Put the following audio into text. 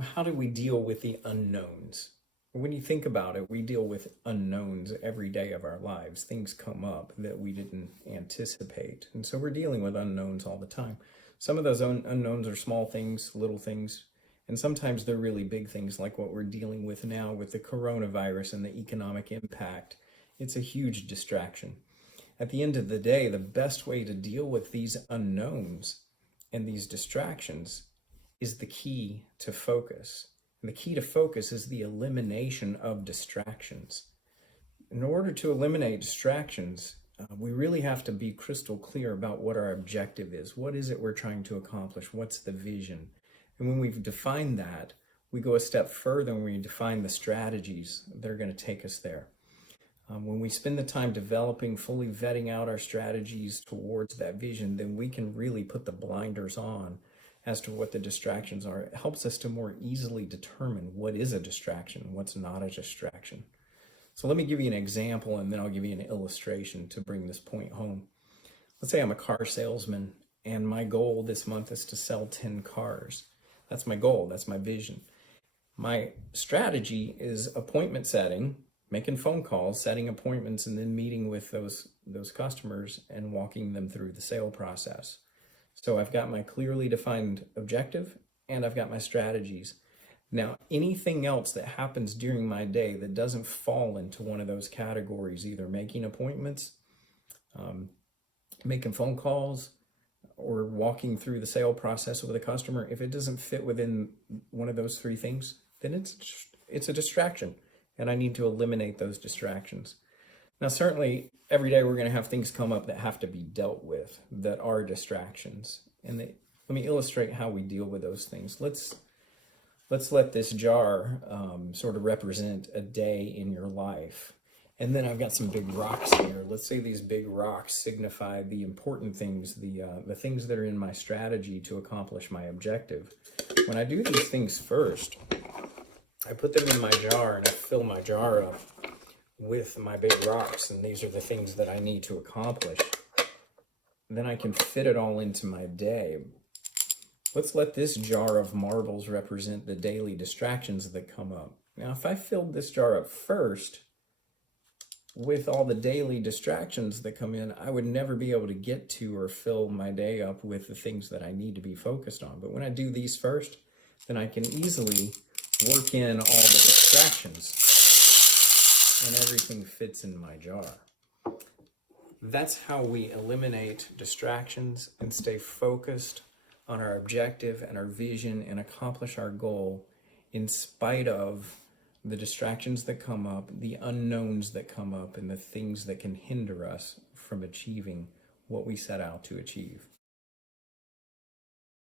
How do we deal with the unknowns? When you think about it, we deal with unknowns every day of our lives. Things come up that we didn't anticipate. And so we're dealing with unknowns all the time. Some of those unknowns are small things, little things, and sometimes they're really big things like what we're dealing with now with the coronavirus and the economic impact. It's a huge distraction. At the end of the day, the best way to deal with these unknowns and these distractions is the key to focus. And the key to focus is the elimination of distractions. In order to eliminate distractions, we really have to be crystal clear about what our objective is. What is it we're trying to accomplish? What's the vision? And when we've defined that, we go a step further and we define the strategies that are going to take us there. When we spend the time developing, fully vetting out our strategies towards that vision, then we can really put the blinders on as to what the distractions are. It helps us to more easily determine what is a distraction, what's not a distraction. So let me give you an example and then I'll give you an illustration to bring this point home. Let's say I'm a car salesman and my goal this month is to sell 10 cars. That's my goal, that's my vision. My strategy is appointment setting, making phone calls, setting appointments, and then meeting with those customers and walking them through the sale process. So I've got my clearly defined objective and I've got my strategies. Now, anything else that happens during my day that doesn't fall into one of those categories, either making appointments, making phone calls, or walking through the sale process with a customer, if it doesn't fit within one of those three things, then it's a distraction, and I need to eliminate those distractions. Now, certainly, every day we're going to have things come up that have to be dealt with that are distractions. And let me illustrate how we deal with those things. Let's let this jar sort of represent a day in your life. And then I've got some big rocks here. Let's say these big rocks signify the important things, the things that are in my strategy to accomplish my objective. When I do these things first, I put them in my jar and I fill my jar up with my big rocks, and these are the things that I need to accomplish. Then I can fit it all into my day. Let's let this jar of marbles represent the daily distractions that come up. Now, if I filled this jar up first with all the daily distractions that come in, I would never be able to get to or fill my day up with the things that I need to be focused on. But when I do these first, then I can easily work in all the distractions and everything fits in my jar. That's how we eliminate distractions and stay focused on our objective and our vision and accomplish our goal in spite of the distractions that come up, the unknowns that come up, and the things that can hinder us from achieving what we set out to achieve.